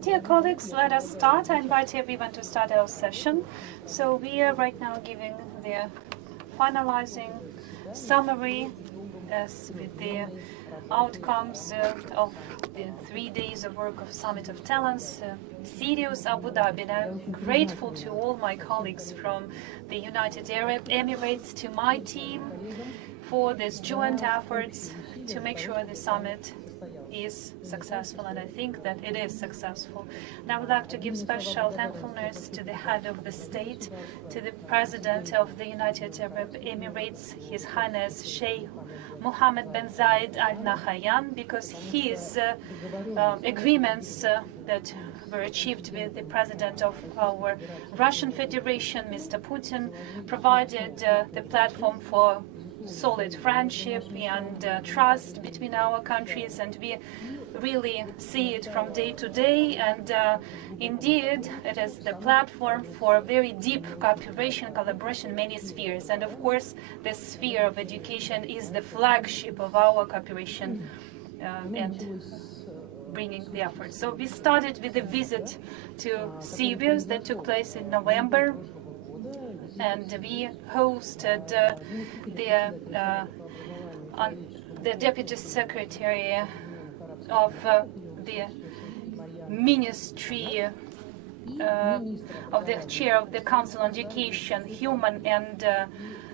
Dear colleagues, let us start. I invite everyone to start our session. So we are right now giving the finalizing summary with the outcomes of the 3 days of work of Summit of Talents, Sirius, Abu Dhabi. And I'm grateful to all my colleagues from the United Arab Emirates, to my team, for these joint efforts to make sure the summit is successful, and I think that it is successful. And I would like to give special thankfulness to the head of the state, to the President of the United Arab Emirates, His Highness Sheikh Mohammed bin Zayed Al Nahyan, because his agreements that were achieved with the President of our Russian Federation, Mr. Putin, provided the platform for solid friendship and trust between our countries, and we really see it from day to day. And indeed, it is the platform for very deep cooperation, collaboration in many spheres. And of course, the sphere of education is the flagship of our cooperation and bringing the effort. So we started with a visit to Sirius that took place in November. And we hosted the Deputy Secretary of the Ministry of the Chair of the Council on Education, Human and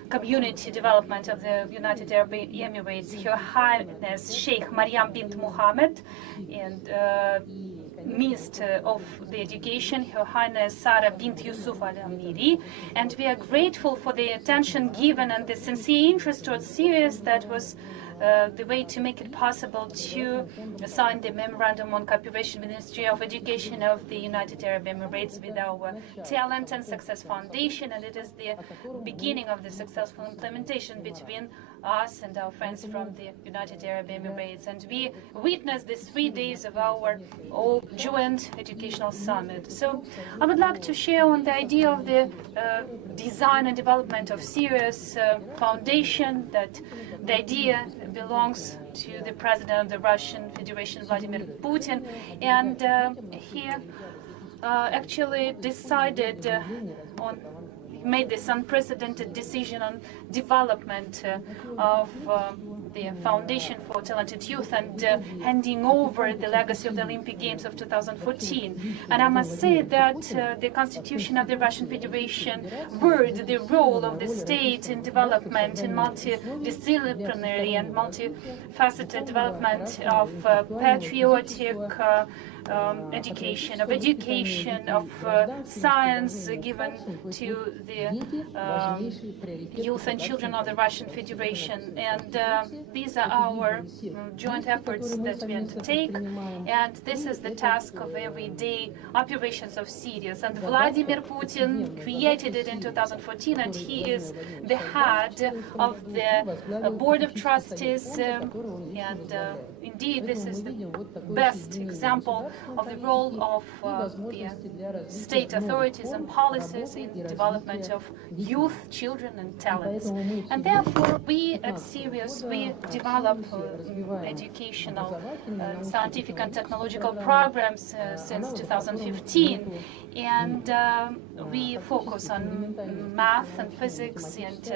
Community Development of the United Arab Emirates, Her Highness Sheikh Mariam bint Mohammed, and Minister of the Education, Her Highness Sara bint Yusuf Al Amiri. And we are grateful for the attention given and the sincere interest towards Sirius that was the way to make it possible to sign the Memorandum on Cooperation with the Ministry of Education of the United Arab Emirates with our Talent and Success Foundation, and it is the beginning of the successful implementation between us and our friends from the United Arab Emirates. And we witnessed these 3 days of our joint educational summit. So I would like to share on the idea of the design and development of Sirius Foundation, that the idea belongs to the President of the Russian Federation, Vladimir Putin, and he actually decided made this unprecedented decision on development of the Foundation for Talented Youth and handing over the legacy of the Olympic Games of 2014. And I must say that the Constitution of the Russian Federation worded the role of the state in development, in multidisciplinary and multifaceted development of patriotic education, of science given to the youth and children of the Russian Federation. And these are our joint efforts that we undertake, and this is the task of everyday operations of Sirius. And Vladimir Putin created it in 2014, and he is the head of the Board of Trustees, and indeed this is the best example of the role of the state authorities and policies in the development of youth, children and talents. And therefore we at Sirius, we develop educational, scientific and technological programs since 2015, and we focus on math and physics and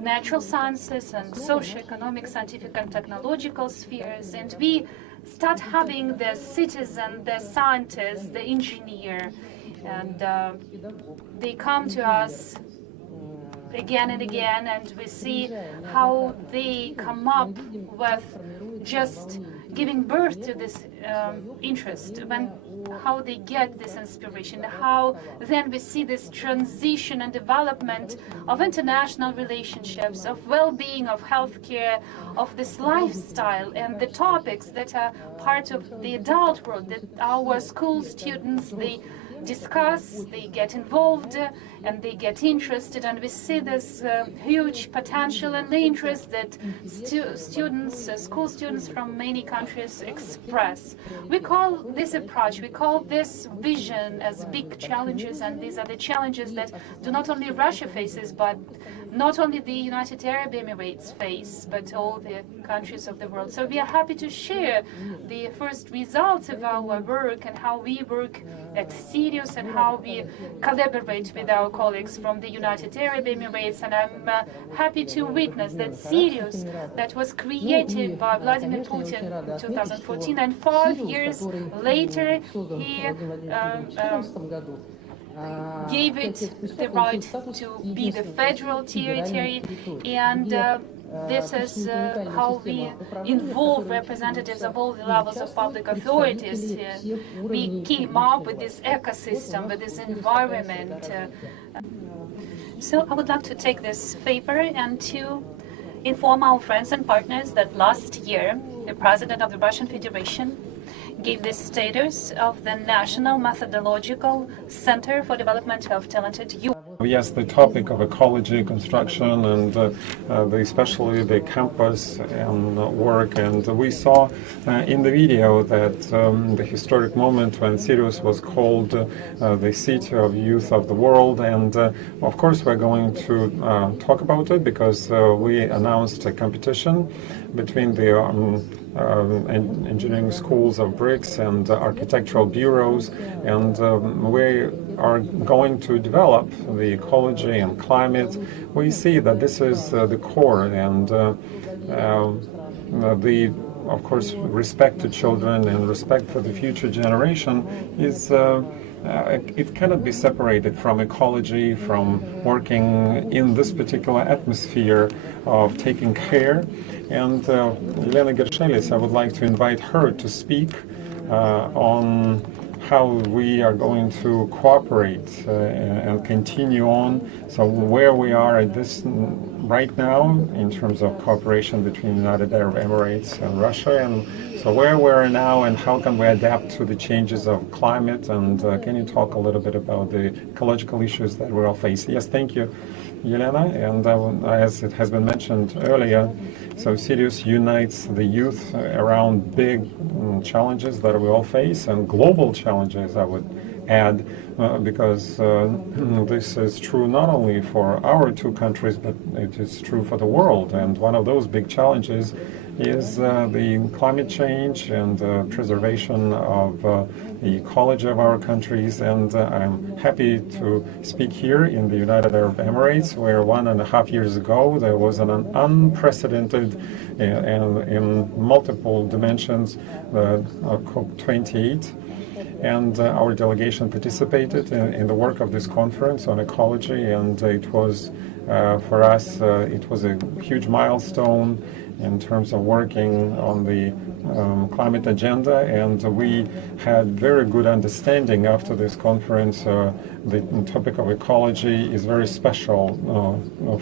natural sciences and socio-economic, scientific and technological spheres. And we start having the citizen, the scientist, the engineer, and they come to us again and again, and we see how they come up with just giving birth to this interest, how they get this inspiration, how then we see this transition and development of international relationships, of well-being, of healthcare, of this lifestyle, and the topics that are part of the adult world that our school students, they discuss, they get involved, and they get interested, and we see this huge potential and the interest that school students from many countries express. We call this approach, we call this vision as big challenges, and these are the challenges that do not only Russia faces, but not only the United Arab Emirates face, but all the countries of the world. So we are happy to share the first results of our work and how we work at Sirius and how we collaborate with our colleagues from the United Arab Emirates. And I'm happy to witness that Sirius, that was created by Vladimir Putin in 2014, and 5 years later he gave it the right to be the federal territory, and this is how we involve representatives of all the levels of public authorities. We came up with this ecosystem, with this environment. So I would like to take this favor and to inform our friends and partners that last year the President of the Russian Federation gave the status of the National Methodological Center for Development of Talented Youth. Yes, the topic of ecology, construction, and especially the campus and work. And we saw in the video that the historic moment when Sirius was called the city of youth of the world. And of course, we're going to talk about it because we announced a competition between the engineering schools of bricks and architectural bureaus, and we are going to develop the ecology and climate. We see that this is the core, and of course, respect to children and respect for the future generation is it cannot be separated from ecology, from working in this particular atmosphere of taking care. And Elena Gershelis, I would like to invite her to speak on how we are going to cooperate and continue on. So where we are at this right now in terms of cooperation between the United Arab Emirates and Russia, and so where we are now and how can we adapt to the changes of climate, and can you talk a little bit about the ecological issues that we all face? Yes, thank you, Yelena. And as it has been mentioned earlier, so Sirius unites the youth around big challenges that we all face, and global challenges, I would add, because this is true not only for our two countries, but it is true for the world. And one of those big challenges is the climate change and preservation of the ecology of our countries. And I'm happy to speak here in the United Arab Emirates, where 1.5 years ago there was an unprecedented and in multiple dimensions COP28. And our delegation participated in the work of this conference on ecology, and it was, for us, it was a huge milestone in terms of working on the climate agenda, and we had very good understanding after this conference. The topic of ecology is very special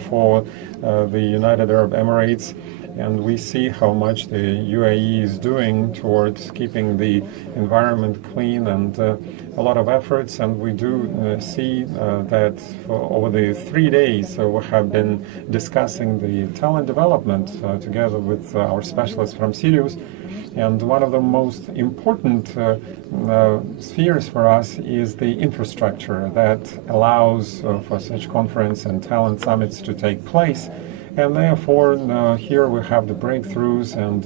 for the United Arab Emirates, and we see how much the UAE is doing towards keeping the environment clean, and a lot of efforts. And we do see that for over the 3 days we have been discussing the talent development together with our specialists from Sirius. And one of the most important spheres for us is the infrastructure that allows for such conference and talent summits to take place. And therefore, here we have the breakthroughs and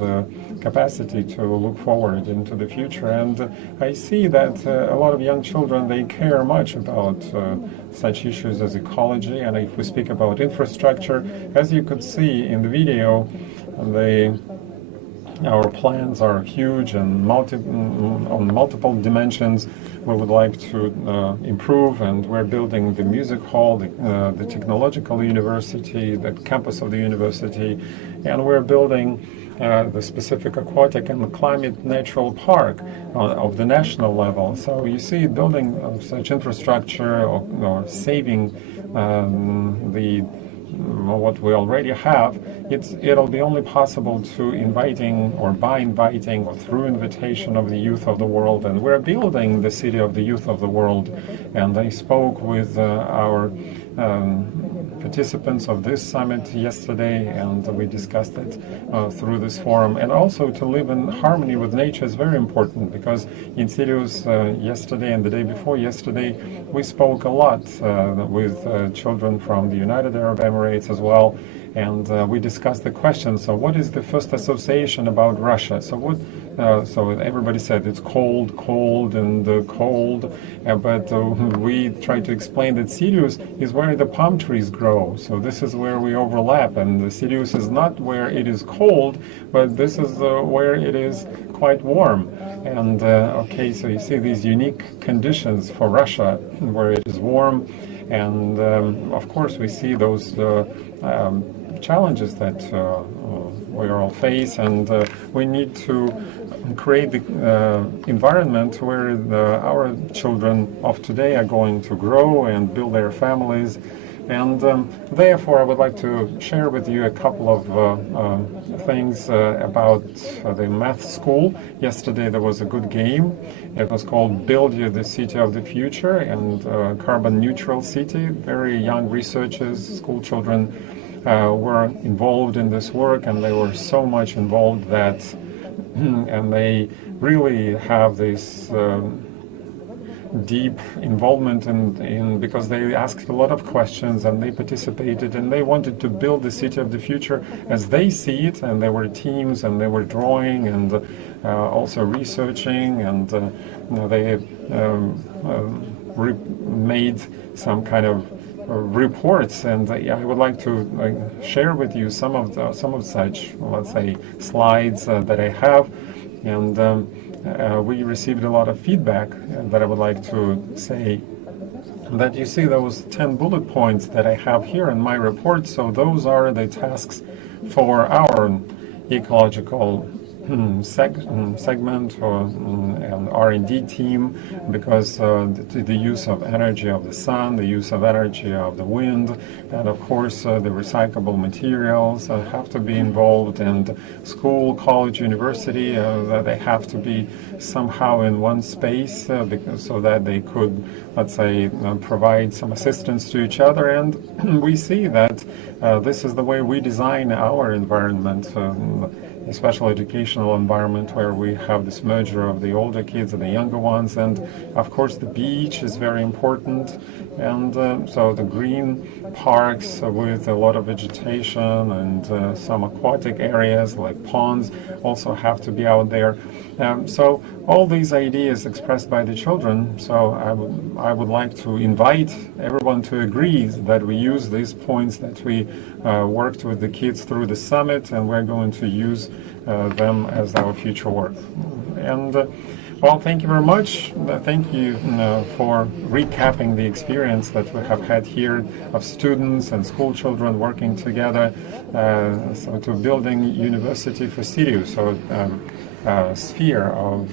capacity to look forward into the future. And I see that a lot of young children, they care much about such issues as ecology. And if we speak about infrastructure, as you could see in the video, our plans are huge and on multiple dimensions. We would like to improve, and we're building the music hall, the technological university, the campus of the university, and we're building the specific aquatic and climate natural park of the national level. So you see, building of such infrastructure or saving what we already have, it'll be only possible to inviting or by inviting or through invitation of the youth of the world. And we're building the city of the youth of the world. And I spoke with our participants of this summit yesterday, and we discussed it through this forum. And also to live in harmony with nature is very important, because in Sirius yesterday and the day before yesterday, we spoke a lot with children from the United Arab Emirates as well. And we discussed the question, so what is the first association about Russia? So so everybody said it's cold, cold, and cold, but we tried to explain that Sirius is where the palm trees grow. So this is where we overlap, and the Sirius is not where it is cold, but this is where it is quite warm. And okay, so you see these unique conditions for Russia, where it is warm, and of course we see those challenges that we all face, and we need to create the environment where our children of today are going to grow and build their families. And therefore I would like to share with you a couple of things about the math school. Yesterday there was a good game. It was called Build You the City of the Future, and Carbon Neutral City. Very young researchers, school children, were involved in this work, and they were so much involved that and they really have this deep involvement in because they asked a lot of questions and they participated, and they wanted to build the city of the future as they see it, and there were teams and they were drawing and also researching, and they made some kind of reports, and I would like to share with you some of such, let's say, slides that I have, and we received a lot of feedback that I would like to say. That you see those 10 bullet points that I have here in my report. So those are the tasks for our ecological segment or an R&D team, because the use of energy of the sun, the use of energy of the wind, and of course the recyclable materials have to be involved, and school, college, university, they have to be somehow in one space so that they could, let's say, provide some assistance to each other. And we see that this is the way we design our environment, a special educational environment where we have this merger of the older kids and the younger ones. And of course the beach is very important, and so the green parks with a lot of vegetation and some aquatic areas like ponds also have to be out there. So all these ideas expressed by the children, so I would like to invite everyone to agree that we use these points that we worked with the kids through the summit, and we're going to use them as our future work. And well, thank you very much. Thank you for recapping the experience that we have had here of students and school children working together so to building university for Sirius, or sphere of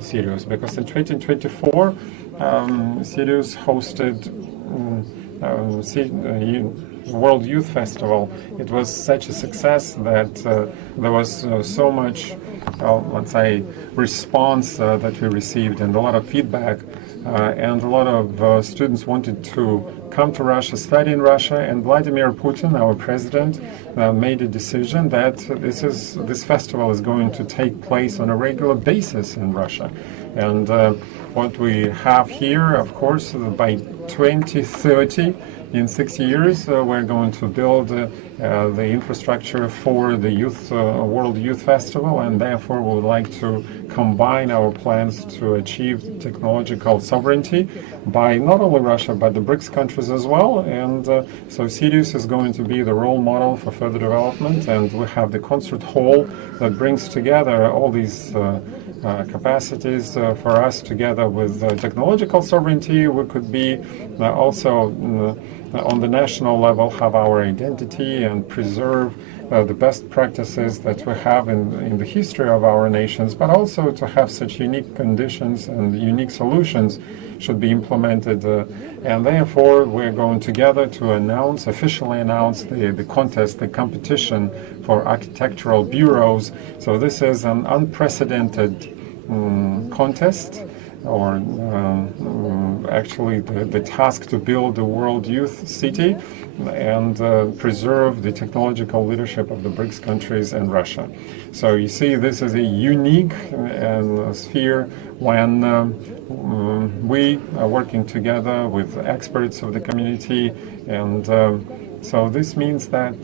Sirius, because in 2024 Sirius hosted World Youth Festival. It was such a success that there was so much, let's say, response that we received, and a lot of feedback, and a lot of students wanted to come to Russia, study in Russia, and Vladimir Putin, our president, made a decision that this festival is going to take place on a regular basis in Russia. And what we have here, of course, by 2030, in 6 years, we're going to build the infrastructure for the World Youth Festival, and therefore we would like to combine our plans to achieve technological sovereignty by not only Russia but the BRICS countries as well. And so Sirius is going to be the role model for further development, and we have the concert hall that brings together all these capacities for us. Together with technological sovereignty, we could be also on the national level have our identity and preserve the best practices that we have in the history of our nations, but also to have such unique conditions and unique solutions should be implemented. And therefore we're going together to officially announce the contest, the competition for architectural bureaus. So this is an unprecedented contest or actually the task to build a world youth city and preserve the technological leadership of the BRICS countries and Russia. So you see, this is a unique sphere when we are working together with experts of the community, and so this means that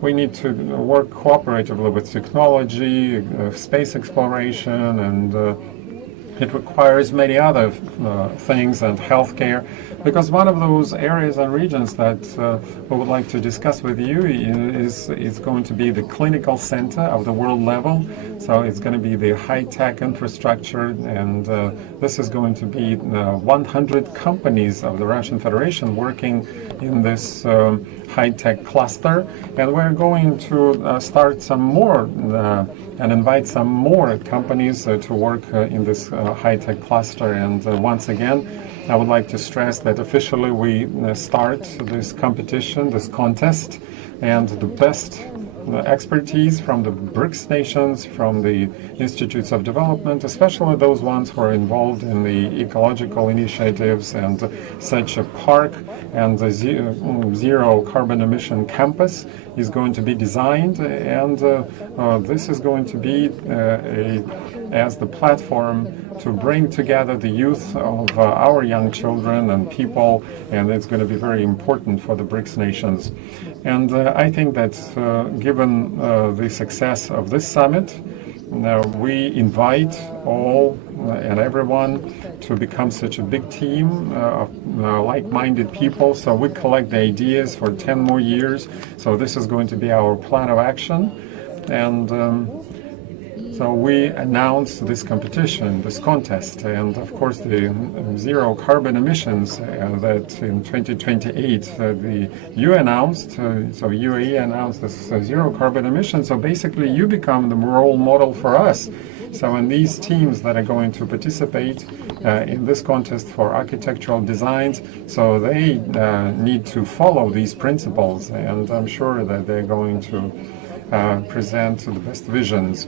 we need to work cooperatively with technology, space exploration, and it requires many other things, and healthcare, because one of those areas and regions that we would like to discuss with you is going to be the clinical center of the world level. So it's going to be the high-tech infrastructure, and this is going to be 100 companies of the Russian Federation working in this high-tech cluster, and we're going to start some more and invite some more companies to work in this high-tech cluster. And once again, I would like to stress that officially we start this competition, this contest, and the best expertise from the BRICS nations, from the institutes of development, especially those ones who are involved in the ecological initiatives and such a park and the zero carbon emission campus is going to be designed, and this is going to be as the platform to bring together the youth of our young children and people, and it's going to be very important for the BRICS nations. And I think that given the success of this summit, we invite all and everyone to become such a big team of like-minded people. So we collect the ideas for 10 more years. So this is going to be our plan of action. And so we announced this competition, this contest, and of course the zero carbon emissions that in 2028 you announced, so UAE announced this zero carbon emissions. So basically you become the role model for us. So in these teams that are going to participate in this contest for architectural designs, so they need to follow these principles, and I'm sure that they're going to present the best visions.